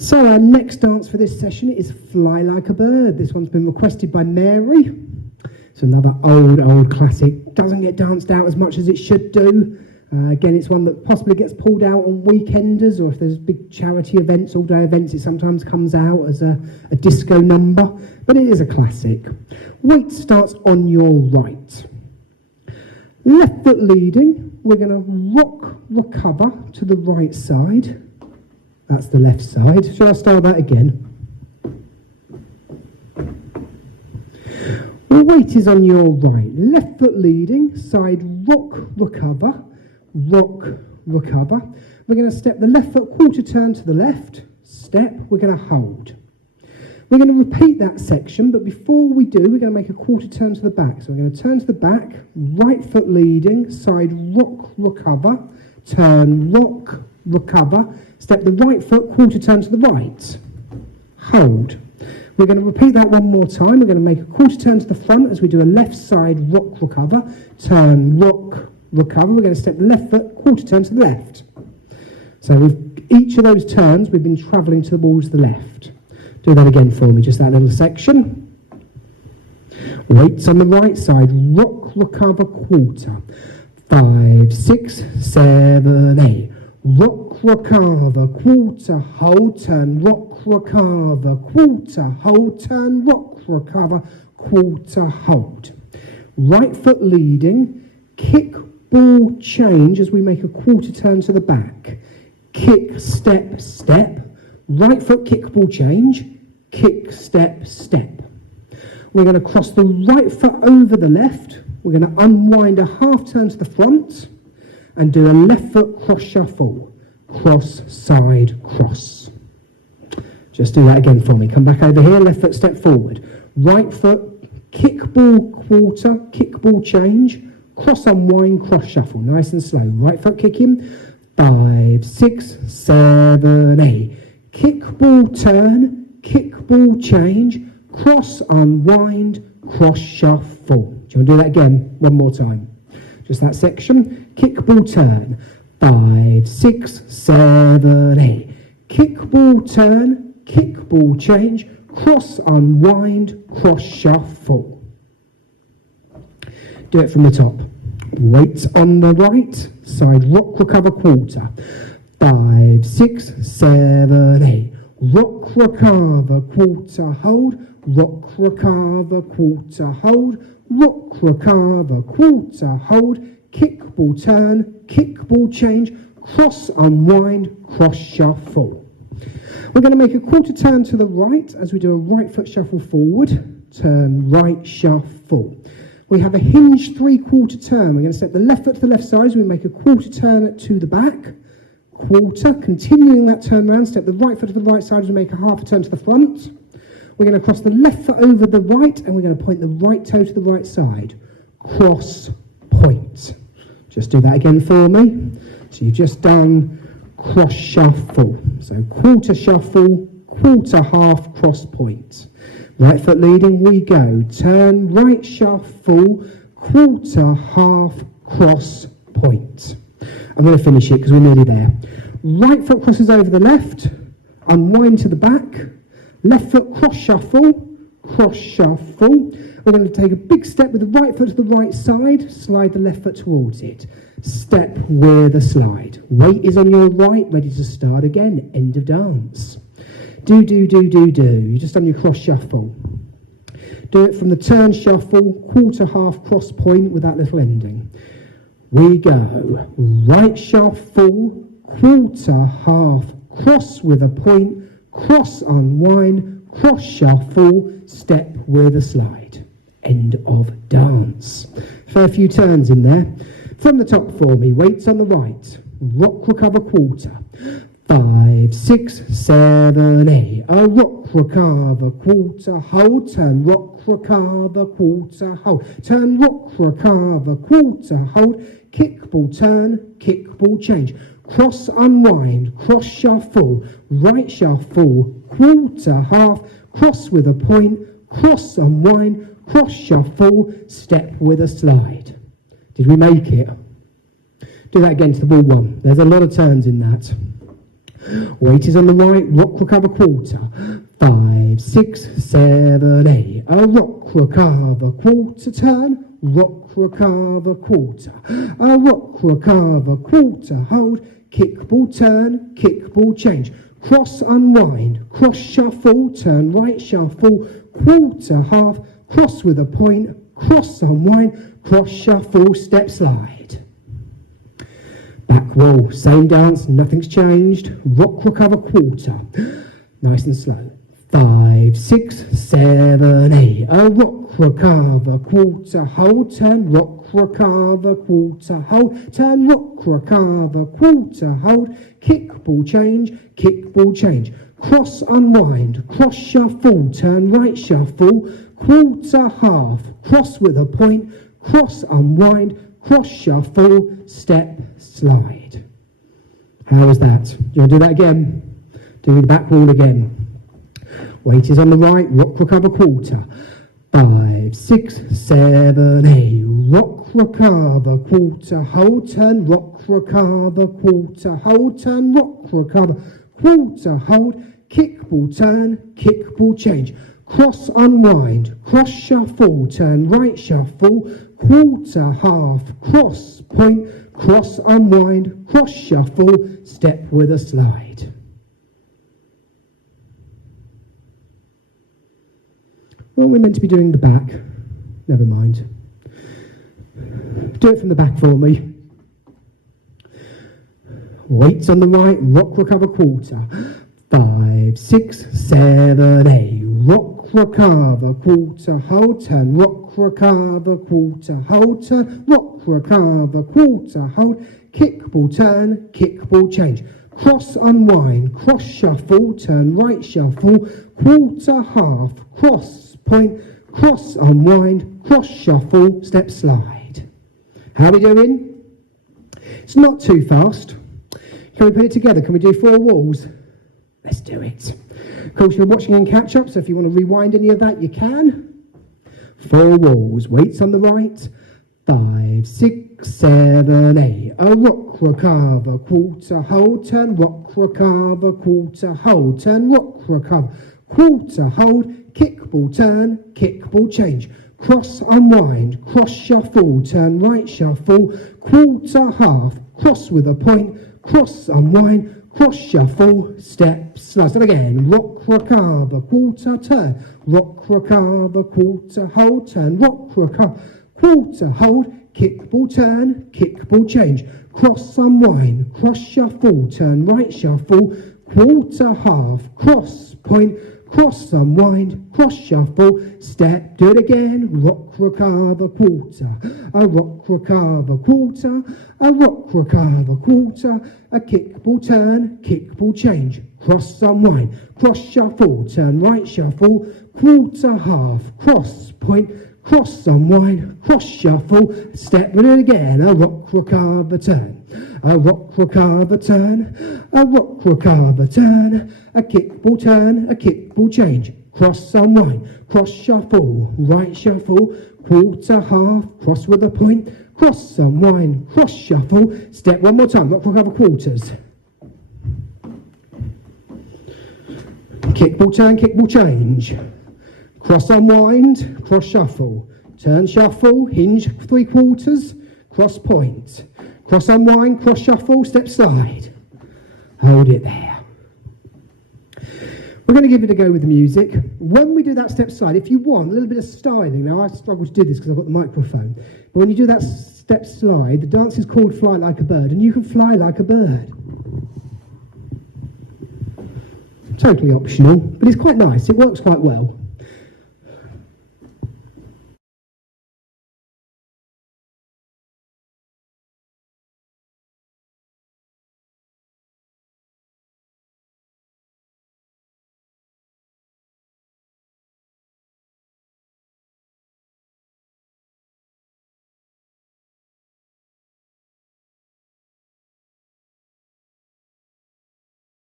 So our next dance for this session is Fly Like a Bird. This one's been requested by Mary. It's another old classic. Doesn't get danced out as much as it should do. Again, it's one that possibly gets pulled out on weekenders, or if there's big charity events, all-day events, it sometimes comes out as a disco number, but it is a classic. Weight starts on your right. Left foot leading, we're going to rock, recover to the right side. That's the left side. Shall I start that again? Weight is on your right. Left foot leading, side rock, recover. Rock, recover. We're going to step the left foot quarter turn to the left, step, we're going to hold. We're going to repeat that section, but before we do, we're going to make a quarter turn to the back. So we're going to turn to the back, right foot leading, side rock, recover, turn, rock, recover, step the right foot, quarter turn to the right, hold. We're going to repeat that one more time. We're going to make a quarter turn to the front as we do a left side rock, recover, turn, rock, recover. We're going to step the left foot, quarter turn to the left. So with each of those turns, we've been travelling towards the left. Do that again for me, just that little section. Weights on the right side, rock, recover, quarter. 5, 6, 7, 8. Rock, recover, quarter, hold, turn, rock, recover, quarter, hold, turn, rock, recover, quarter, hold. Right foot leading, kick, ball, change as we make a quarter turn to the back. Kick, step, step. Right foot, kick, ball, change. Kick, step, step. We're going to cross the right foot over the left. We're going to unwind a half turn to the front and do a left foot cross shuffle. Cross, side, cross. Just do that again for me. Come back over here, left foot step forward. Right foot, kick, ball, quarter, kick, ball, change. Cross, unwind, cross, shuffle. Nice and slow. Right foot kicking. 5, 6, 7, 8. Kick, ball, turn. Kick, ball, change. Cross, unwind, cross, shuffle. Do you want to do that again? One more time. Just that section. Kick, ball, turn. 5, 6, 7, 8. Kick, ball, turn. Kick, ball, change. Cross, unwind, cross, shuffle. Do it from the top. Weights on the right, side rock, recover, quarter. 5, 6, 7, 8. Rock, recover, quarter, hold. Rock, recover, quarter, hold. Rock, recover, quarter, hold. Kick, ball, turn. Kick, ball, change. Cross, unwind, cross, shuffle. We're going to make a quarter turn to the right as we do a right foot shuffle forward. Turn, right, shuffle. We have a hinge 3/4 turn. We're going to step the left foot to the left side as we make a quarter turn to the back. Quarter, continuing that turn round, step the right foot to the right side as we make a half a turn to the front. We're going to cross the left foot over the right and we're going to point the right toe to the right side. Cross, point. Just do that again for me. So you've just done cross shuffle. So quarter shuffle, quarter half, cross point. Right foot leading, we go. Turn, right shuffle, quarter half, cross point. I'm going to finish it because we're nearly there. Right foot crosses over the left, unwind to the back. Left foot cross shuffle, cross shuffle. We're going to take a big step with the right foot to the right side, slide the left foot towards it. Step with a slide. Weight is on your right, ready to start again. End of dance. Do. You just done your cross shuffle. Do it from the turn shuffle, quarter half cross point with that little ending. We go. Right shuffle, quarter half, cross with a point, cross unwind, cross shuffle, step with a slide. End of dance. Fair few turns in there. From the top for me, weights on the right. Rock, recover, quarter. 5, 6, 7, 8. A rock, recover, quarter, hold. Turn, rock, recover, quarter, hold. Turn, rock, recover, quarter, hold. Kick, ball, turn, kick, ball, change. Cross, unwind, cross, shuffle. Right shuffle, quarter, half. Cross with a point, cross, unwind, cross, shuffle. Step with a slide. Did we make it? Do that again to the ball one. There's a lot of turns in that. Weight is on the right, rock, recover, quarter. 5, 6, 7, 8. A rock, recover, quarter, turn. Rock, recover, quarter. A rock, recover, quarter, hold. Kick, ball, turn. Kick, ball, change. Cross, unwind. Cross, shuffle. Turn right, shuffle. Quarter, half. Cross with a point. Cross, unwind. Cross, shuffle. Step, slide. Back roll, same dance, nothing's changed. Rock, recover, quarter. Nice and slow. 5, 6, 7, 8. A rock, recover, quarter, hold, turn, rock, recover, quarter, hold, turn, rock, recover, quarter, hold, kick, ball, change, cross, unwind, cross, shuffle, turn right, shuffle, quarter, half, cross with a point, cross, unwind, cross, shuffle, step, slide. How was that? You want to do that again? Do the back wall again. Weight is on the right, rock, recover, quarter. 5, 6, 7, 8. Rock, recover, quarter, hold, turn, rock, recover, quarter, hold, turn, rock, recover, quarter, hold, kick, ball, turn, kick, ball, change. Cross, unwind, cross, shuffle, turn right, shuffle, quarter, half, cross, point, cross, unwind, cross, shuffle, step with a slide. Well, we're meant to be doing the back. Never mind. Do it from the back for me. Weights on the right, rock, recover, quarter. 5, 6, 7, 8. Rock, recover, quarter, hold, turn, rock, recover, quarter, hold, turn, rock, recover, quarter, hold, kick, ball, turn, kick, ball, change. Cross, unwind, cross, shuffle, turn right, shuffle, quarter, half, cross, point, cross, unwind, cross, shuffle, step, slide. How are we doing? It's not too fast. Can we put it together? Can we do 4 walls? Let's do it. Of course, you're watching in catch-up, so if you want to rewind any of that, you can. 4 walls. Weights on the right. 5, 6, 7, 8. A rock, recover, quarter, hold, turn, rock, recover, quarter, hold, turn, rock, recover, quarter, hold, kick, ball, turn, kick, ball, change. Cross, unwind, cross, shuffle, turn right, shuffle, quarter, half, cross with a point, cross, unwind, cross, shuffle, step, slide. So again, rock, recover, quarter, turn, rock, recover, quarter, hold, turn, rock, recover, quarter, hold, kick, ball, turn, kick, ball, change. Cross, unwind, cross, shuffle, turn right, shuffle, quarter, half, cross, point, cross, unwind, cross, shuffle, step, do it again, rock, recover, quarter, a rock, recover, quarter, a rock, recover, quarter, a kick, ball, turn, kick, ball, change, cross, unwind, cross, shuffle, turn right, shuffle, quarter, half, cross, point, cross, unwind, cross, shuffle, step, do it again, a rock, recover, turn, a rock, recover, turn, a rock, recover, turn, a kick, ball, turn, a kick, ball, change, cross, unwind, cross, shuffle, right, shuffle, quarter, half, cross with a point, cross, unwind, cross, shuffle, step, one more time, rock, recover, quarters. Kick, ball, turn, kick, ball, change. Cross, unwind, cross, shuffle, turn, shuffle, hinge, 3 quarters, cross, point, cross, unwind, cross, shuffle, step, slide. Hold it there. We're going to give it a go with the music. When we do that step slide, if you want a little bit of styling, now I struggle to do this because I've got the microphone, but when you do that step slide, the dance is called Fly Like a Bird, and you can fly like a bird. Totally optional, but it's quite nice. It works quite well.